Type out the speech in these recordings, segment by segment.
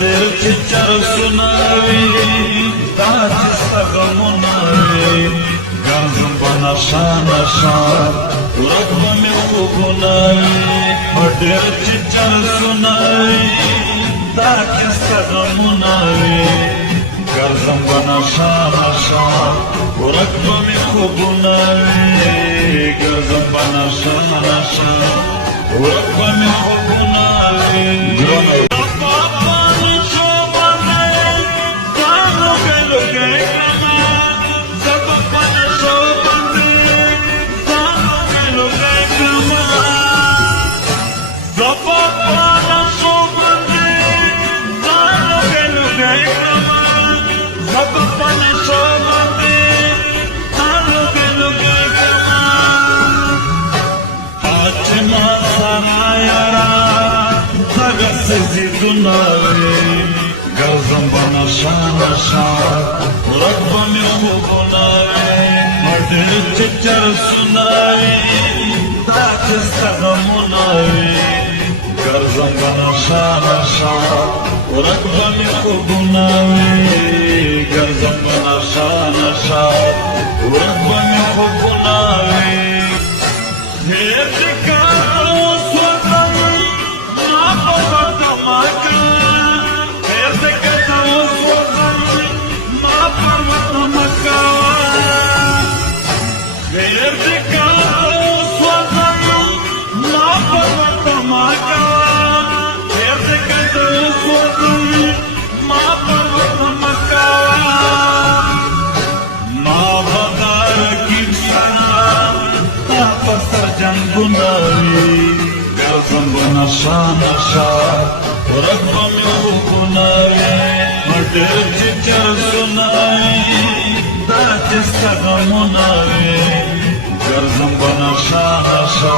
ډېر چې چرسونه وي دا چې ستا غمونه وي ګرځم به نشه نشه ورک به مې خوبونه وي ډېر چې چرسونه وي دا چې ستا غمونه وي ګرځم به نشه نشه ورک به مې خوبونه وي ګرځم به نشه نشه ورک به مې خوبونه وي زیدونه وي ګرځم به نشه نشه ورک به مې خوبونه وي ډېر چې چرسونه وي دا چې ستا غمونه وي ګرځم به نشه نشه ورک به مې خوبونه وي ګرځم به نشه نشه ورک به مې خوبونه وي هېر دې کار اوس وکړم ما په ورته ما کړه هېر دې کته اوس وکړم ما پر ورته ما کوه هېر دې کار اوس وکړم ما پر ورته ما کوه هېر دې کته اوس وکړم ما پر ورته ما کوه ما به دا رقیب سره تا په سر جنګونه وي ګرځم به نشه نشه ورک به مې خوبونه وي ډېر چې چرسونه وي دا چې ستا غمونه وي ګرځم به نشه نشه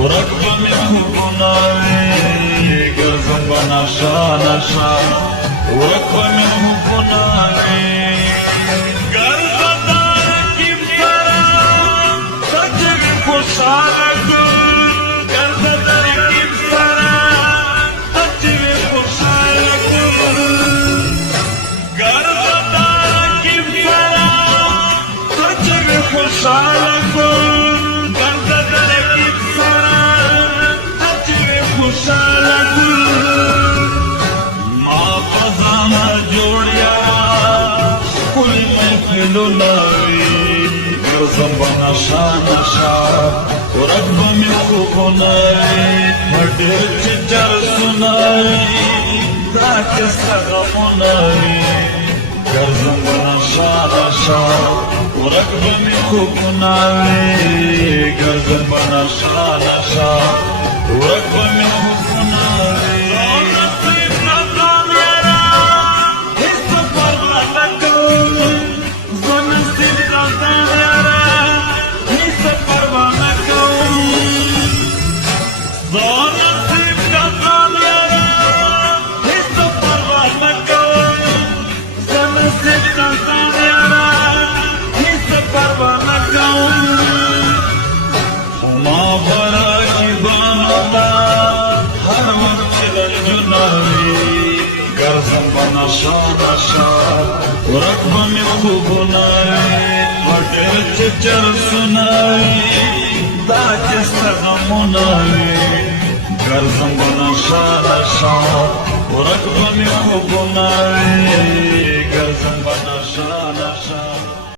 ورک به مې خوبونه وي ګرځم به نشه نشه ورک به مې خوبونه وي ګرځه دا رقیب سره ته چې وي خوشحاله ګرځم به نشه نشه ورک به مې خوبونه وي ډېر چې چرسونه وي دا چې ستا غمونه وي ګرځم به نشه نشه ورک به مې خوبونه وي ګرځم به نشه نشه ورک به مې خوبونه وي ګرځم به نشه نشه ورک به مې خوبونه وي ډېر چې چرسونه وي دا چې ستا غمونه وي ګرځم به نشه نشه ورک به مې خوبونه وي ګرځم به نشه نشه